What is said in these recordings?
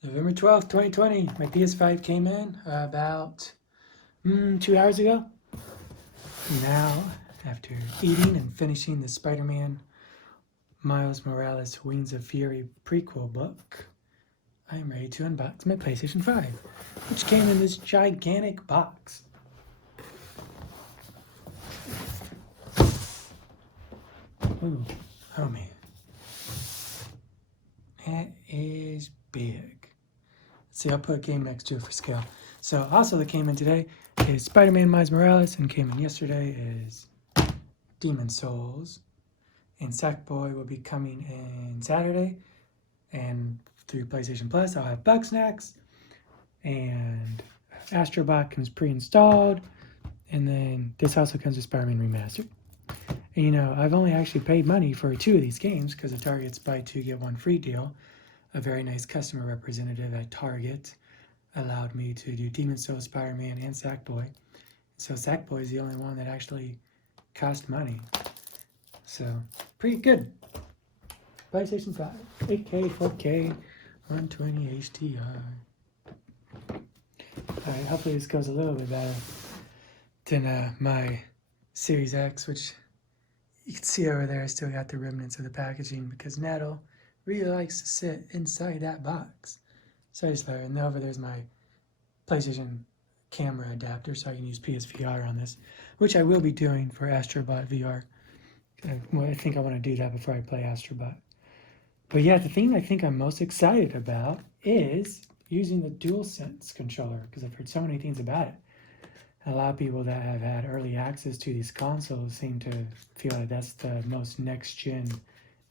November 12th, 2020. My PS5 came in about 2 hours ago. Now, after eating and finishing the Spider-Man Miles Morales Wings of Fury prequel book, I am ready to unbox my PlayStation 5, which came in this gigantic box. Ooh, oh man. That is big. Let's see, I'll put a game next to it for scale. So also that came in today is Spider-Man Miles Morales, and came in yesterday is Demon Souls. And Sackboy will be coming in Saturday. And through PlayStation Plus, I'll have Bug Snacks. And Astrobot comes pre-installed. And then this also comes with Spider-Man Remastered. And you know, I've only actually paid money for 2 of these games because of Target's buy 2 get 1 free deal. A very nice customer representative at Target allowed me to do Demon Souls, Spider-Man, and Sackboy. So Sackboy is the only one that actually cost money. So pretty good. PlayStation 5, 8K, 4K, 120 HDR. Alright, hopefully this goes a little bit better than my Series X, which you can see over there I still got the remnants of the packaging because Nettle really likes to sit inside that box. So I just let her, and over there's my PlayStation camera adapter so I can use PSVR on this, which I will be doing for Astrobot VR. I think I want to do that before I play Astrobot. But yeah, the thing I think I'm most excited about is using the DualSense controller, because I've heard so many things about it. A lot of people that have had early access to these consoles seem to feel like that's the most next-gen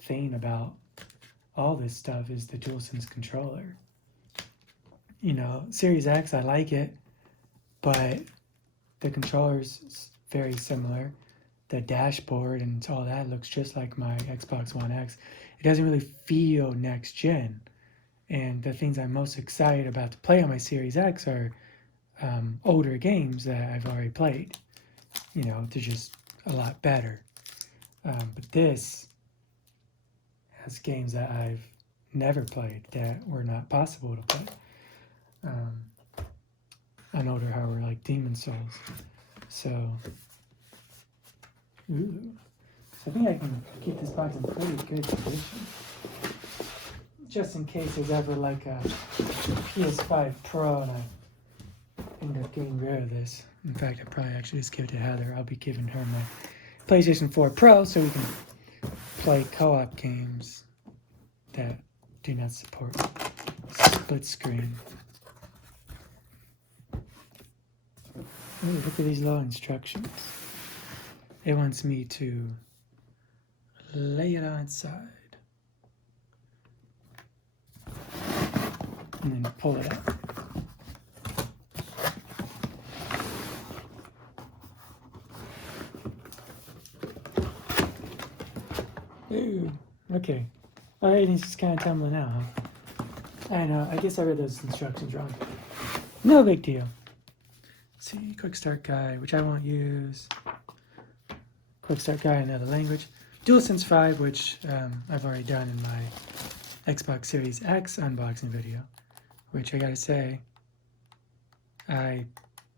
thing about all this stuff is the DualSense controller. You know, Series X, I like it, but the controller's very similar. The dashboard and all that looks just like my Xbox One X. It doesn't really feel next gen. And the things I'm most excited about to play on my Series X are older games that I've already played. You know, they're just a lot better. But this has games that I've never played that were not possible to play. On older hardware like Demon Souls. So I think I can keep this box in pretty good condition. Just in case there's ever like a PS5 Pro and I end up getting rid of this. In fact, I'll probably actually just give it to Heather. I'll be giving her my PlayStation 4 Pro so we can play co-op games that do not support split screen. Ooh, look at these little instructions. It wants me to lay it on its side and then pull it out. Ooh, okay. Oh, everything's just kind of tumbling out, huh? I know, I guess I read those instructions wrong. No big deal. Let's see, quick start guide, which I won't use. Quick start guide in another language. DualSense 5, which I've already done in my Xbox Series X unboxing video, which I gotta say, I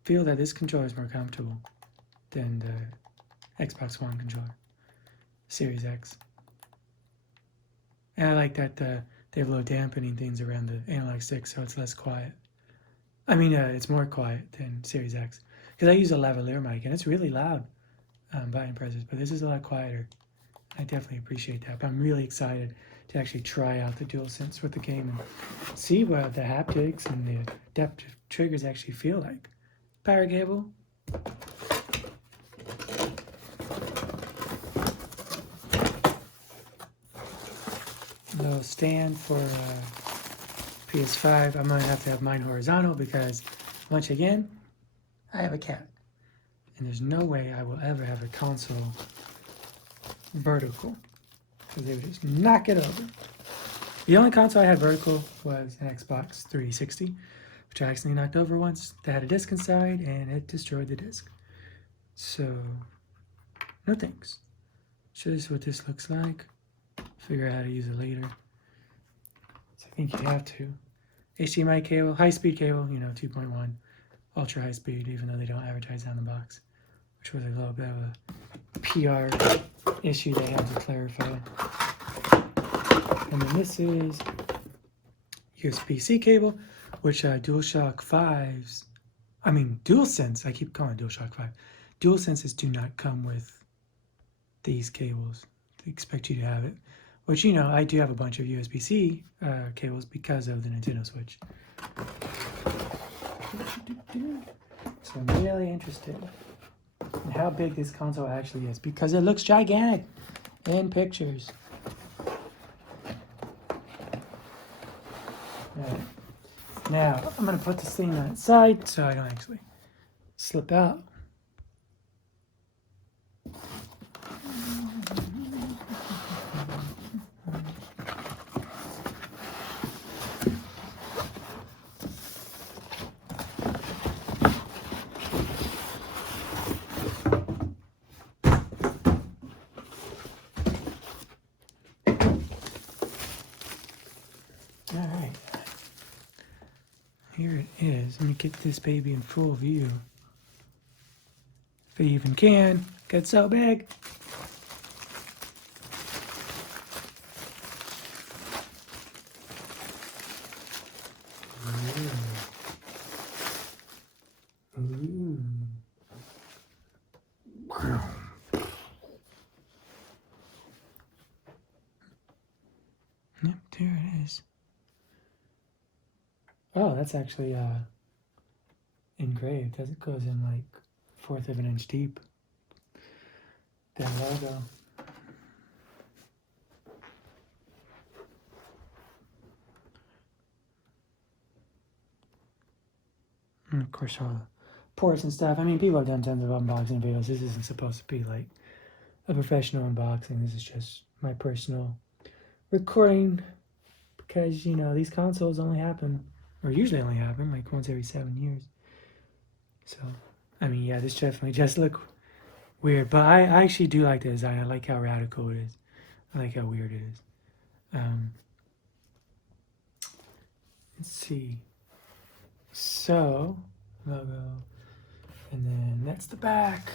feel that this controller is more comfortable than the Xbox One controller, Series X. And I like that they have little dampening things around the analog stick so it's less quiet. I mean, it's more quiet than Series X. Because I use a lavalier mic and it's really loud button presses, but this is a lot quieter. I definitely appreciate that. But I'm really excited to actually try out the DualSense with the game and see what the haptics and the adaptive triggers actually feel like. Power cable. Little stand for PS5. I'm going to have mine horizontal because, once again, I have a cat. And there's no way I will ever have a console vertical because they would just knock it over. The only console I had vertical was an Xbox 360, which I accidentally knocked over once. They had a disc inside and it destroyed the disc. So, no thanks. So this is what this looks like. Figure out how to use it later. So I think you have to. HDMI cable, high-speed cable, 2.1, ultra high speed, even though they don't advertise on the box, which was a little bit of a PR issue they had to clarify. And then this is USB-C cable, which DualSense 5s, DualSense, I keep calling it DualShock 5. DualSenses do not come with these cables. They expect you to have it, which, I do have a bunch of USB-C cables because of the Nintendo Switch. So I'm really interested in how big this console actually is because it looks gigantic in pictures. Right. Now, I'm going to put this thing on its side so I don't actually slip out. Alright, here it is. Let me get this baby in full view. If I even can. It's so big. Ooh. Wow. Yep, there it is. Oh, that's actually engraved. It goes in like 1/4 of an inch deep. That logo. And of course, all the ports and stuff. People have done tons of unboxing videos. This isn't supposed to be like a professional unboxing. This is just my personal recording because, these consoles only happen, or usually only happen, like once every 7 years. So, yeah, this definitely just look weird, but I actually do like the design. I like how radical it is. I like how weird it is. Let's see. So, logo, and then that's the back,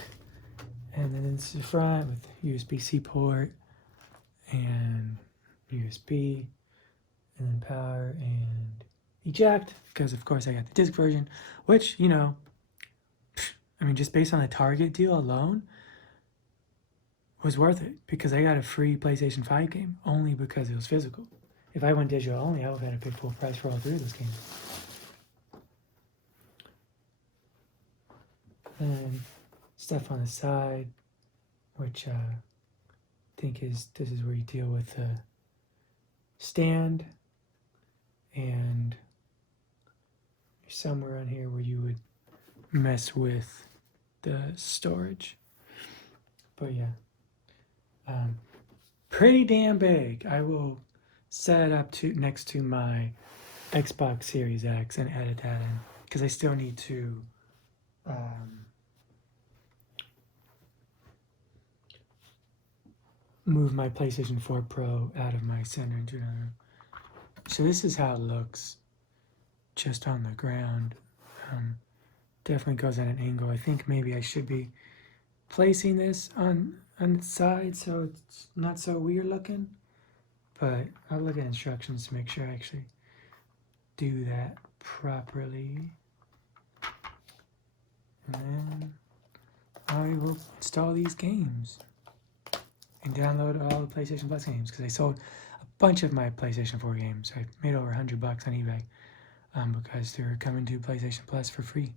and then it's the front with USB-C port and USB, and then power and eject, because of course I got the disc version, which, just based on the Target deal alone, was worth it, because I got a free PlayStation 5 game only because it was physical. If I went digital only, I would have had to pay full price for all 3 of those games. And stuff on the side, which I think this is where you deal with the stand, and somewhere on here where you would mess with the storage. But yeah, pretty damn big. I will set it up next to my Xbox Series X and edit that in, because I still need to move my PlayStation 4 Pro out of my center into another room. So this is how it looks just on the ground. Definitely goes at an angle. I think maybe I should be placing this on the side so it's not so weird looking, but I'll look at instructions to make sure I actually do that properly. And then I will install these games and download all the PlayStation Plus games, because I sold a bunch of my PlayStation 4 games. I made over $100 on eBay because they're coming to PlayStation Plus for free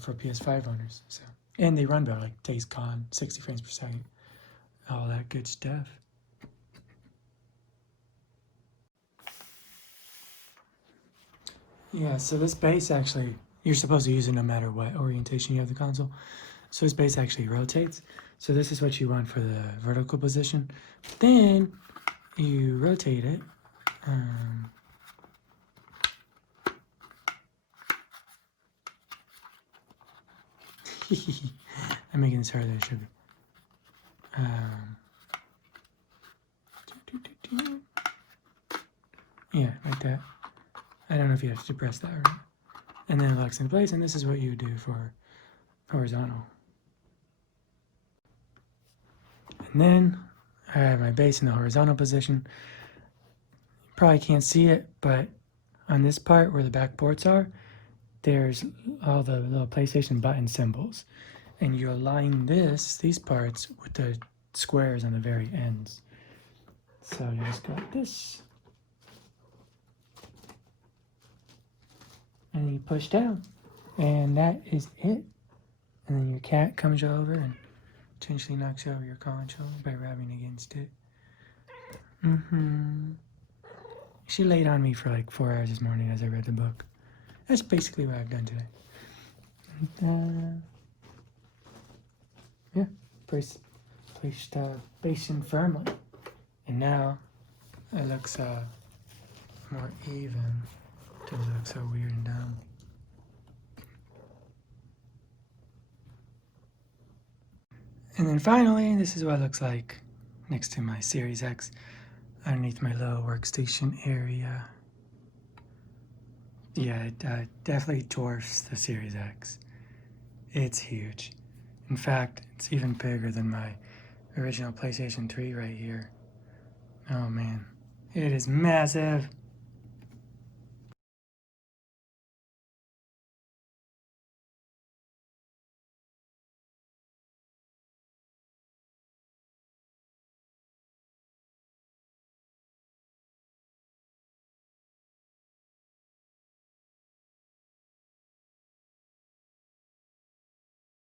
for PS5 owners. So, and they run better, like Days Gone, 60 frames per second, all that good stuff. Yeah, so this base actually, you're supposed to use it no matter what orientation you have the console. So this base actually rotates. So this is what you want for the vertical position. Then you rotate it. I'm making this harder than it should be. Yeah, like that. I don't know if you have to press that or not. And then it locks in place, and this is what you do for horizontal. And then I have my base in the horizontal position. You probably can't see it, but on this part where the back ports are, there's all the little PlayStation button symbols. And you align these parts with the squares on the very ends. So you just go like this. And you push down. And that is it. And then your cat comes over and potentially knocks over your console by rubbing against it. She laid on me for like 4 hours this morning as I read the book. That's basically what I've done today. And, yeah, placed basin firmly. And now it looks more even. It doesn't look so weird and dumb. And then finally, this is what it looks like next to my Series X underneath my little workstation area. Yeah, it definitely dwarfs the Series X. It's huge. In fact, it's even bigger than my original PlayStation 3 right here. Oh man, it is massive.